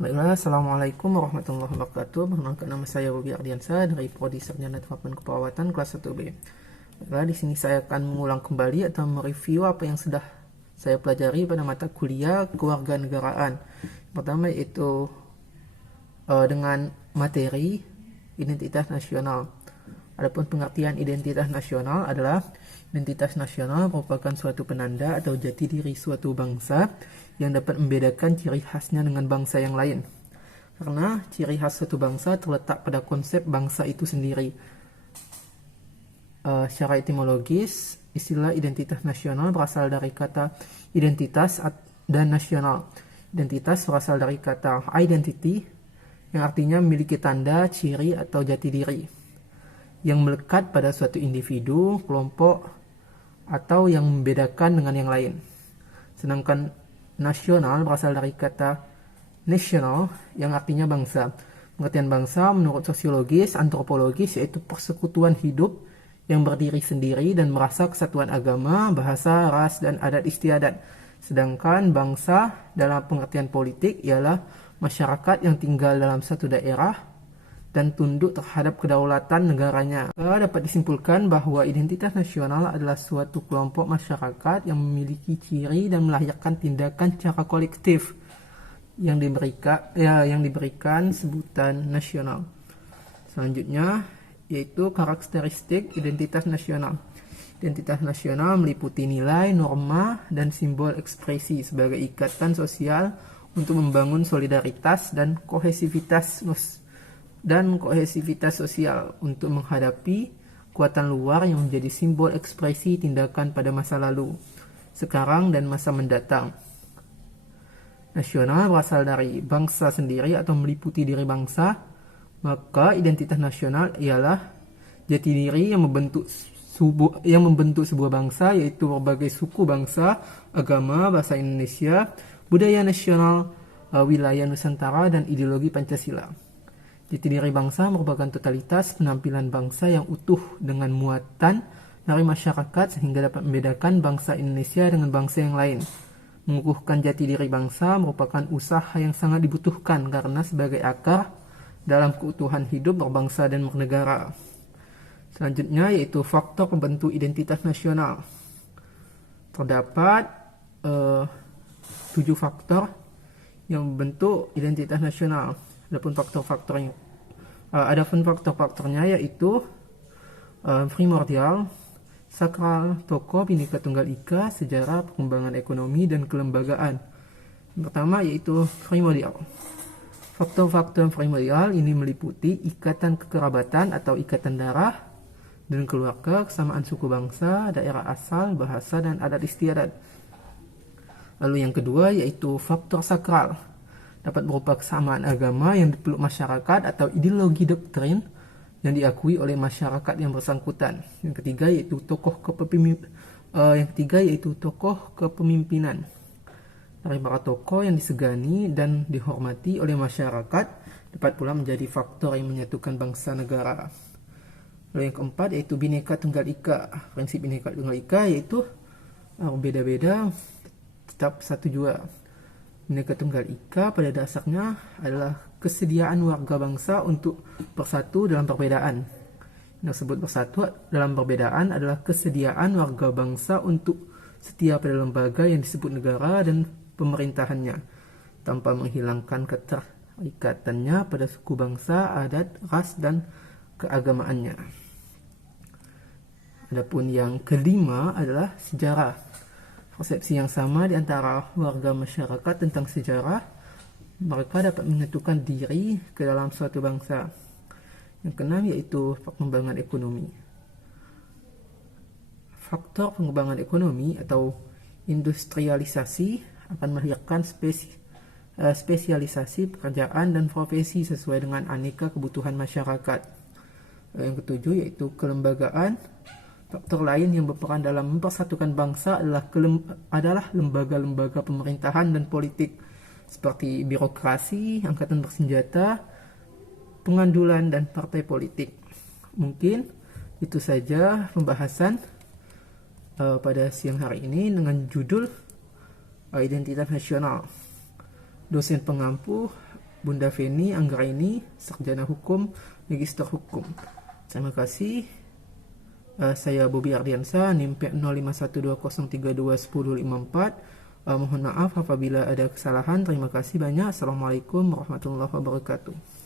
Baiklah, Assalamualaikum warahmatullahi wabarakatuh. Perkenalkan, nama saya Bobi Ardiansa dari Prodi Sarjana Departemen Keperawatan kelas 1B. Baiklah, di sini saya akan mengulang kembali atau mereview apa yang sudah saya pelajari pada mata kuliah kewarganegaraan. Pertama yaitu dengan materi identitas nasional. Adapun pengertian identitas nasional adalah identitas nasional merupakan suatu penanda atau jati diri suatu bangsa yang dapat membedakan ciri khasnya dengan bangsa yang lain. Karena ciri khas suatu bangsa terletak pada konsep bangsa itu sendiri. Secara etimologis, istilah identitas nasional berasal dari kata identitas dan nasional. Identitas berasal dari kata identity, yang artinya memiliki tanda, ciri, atau jati diri yang melekat pada suatu individu, kelompok, atau yang membedakan dengan yang lain. Sedangkan nasional berasal dari kata national, yang artinya bangsa. Pengertian bangsa menurut sosiologis, antropologis, yaitu persekutuan hidup yang berdiri sendiri dan merasa kesatuan agama, bahasa, ras, dan adat istiadat. Sedangkan bangsa dalam pengertian politik ialah masyarakat yang tinggal dalam satu daerah dan tunduk terhadap kedaulatan negaranya. Dapat disimpulkan bahwa identitas nasional adalah suatu kelompok masyarakat yang memiliki ciri dan melahirkan tindakan secara kolektif yang diberikan sebutan nasional. Selanjutnya yaitu karakteristik identitas nasional. Identitas nasional meliputi nilai, norma, dan simbol ekspresi sebagai ikatan sosial untuk membangun solidaritas dan kohesivitas sosial untuk menghadapi kekuatan luar yang menjadi simbol ekspresi tindakan pada masa lalu, sekarang, dan masa mendatang. Nasional berasal dari bangsa sendiri atau meliputi diri bangsa, maka identitas nasional ialah jati diri yang membentuk sebuah bangsa, yaitu berbagai suku bangsa, agama, bahasa Indonesia, budaya nasional, wilayah Nusantara, dan ideologi Pancasila. Jati diri bangsa merupakan totalitas penampilan bangsa yang utuh dengan muatan dari masyarakat sehingga dapat membedakan bangsa Indonesia dengan bangsa yang lain. Mengukuhkan jati diri bangsa merupakan usaha yang sangat dibutuhkan karena sebagai akar dalam keutuhan hidup berbangsa dan bernegara. Selanjutnya yaitu faktor pembentuk identitas nasional. Terdapat 7 faktor yang membentuk identitas nasional. Adapun faktor-faktornya yaitu primordial, sakral, tokoh, Bhinneka Tunggal Ika, sejarah, perkembangan ekonomi, dan kelembagaan. Yang pertama yaitu primordial. Faktor-faktor primordial ini meliputi ikatan kekerabatan atau ikatan darah dan keluarga, kesamaan suku bangsa, daerah asal, bahasa, dan adat istiadat. Lalu yang kedua yaitu faktor sakral. Dapat berupa kesamaan agama yang dipeluk masyarakat atau ideologi doktrin yang diakui oleh masyarakat yang bersangkutan. Yang ketiga yaitu tokoh kepemimpinan. Dari para tokoh yang disegani dan dihormati oleh masyarakat dapat pula menjadi faktor yang menyatukan bangsa negara. Lalu yang keempat yaitu Bhinneka Tunggal Ika. Prinsip Bhinneka Tunggal Ika yaitu berbeda-beda tetap satu jua. Bhinneka Tunggal Ika pada dasarnya adalah kesediaan warga bangsa untuk bersatu dalam perbedaan. Yang disebut bersatu dalam perbedaan adalah kesediaan warga bangsa untuk setia pada lembaga yang disebut negara dan pemerintahannya, tanpa menghilangkan keterikatannya pada suku bangsa, adat, ras, dan keagamaannya. Adapun yang kelima adalah sejarah. Persepsi yang sama di antara warga masyarakat tentang sejarah, mereka dapat menyatukan diri ke dalam suatu bangsa. Yang keenam yaitu pengembangan ekonomi. Faktor pengembangan ekonomi atau industrialisasi akan melahirkan spesialisasi pekerjaan dan profesi sesuai dengan aneka kebutuhan masyarakat. Yang ketujuh yaitu kelembagaan. Faktor lain yang berperan dalam mempersatukan bangsa adalah lembaga-lembaga pemerintahan dan politik seperti birokrasi, angkatan bersenjata, pengandulan, dan partai politik. Mungkin itu saja pembahasan pada siang hari ini dengan judul Identitas Nasional. Dosen pengampu Bunda Feni Anggraini, Sarjana Hukum, Magister Hukum. Terima kasih. Saya Bobi Ardiansa, NIM P051203211054. Mohon maaf apabila ada kesalahan. Terima kasih banyak. Assalamualaikum warahmatullahi wabarakatuh.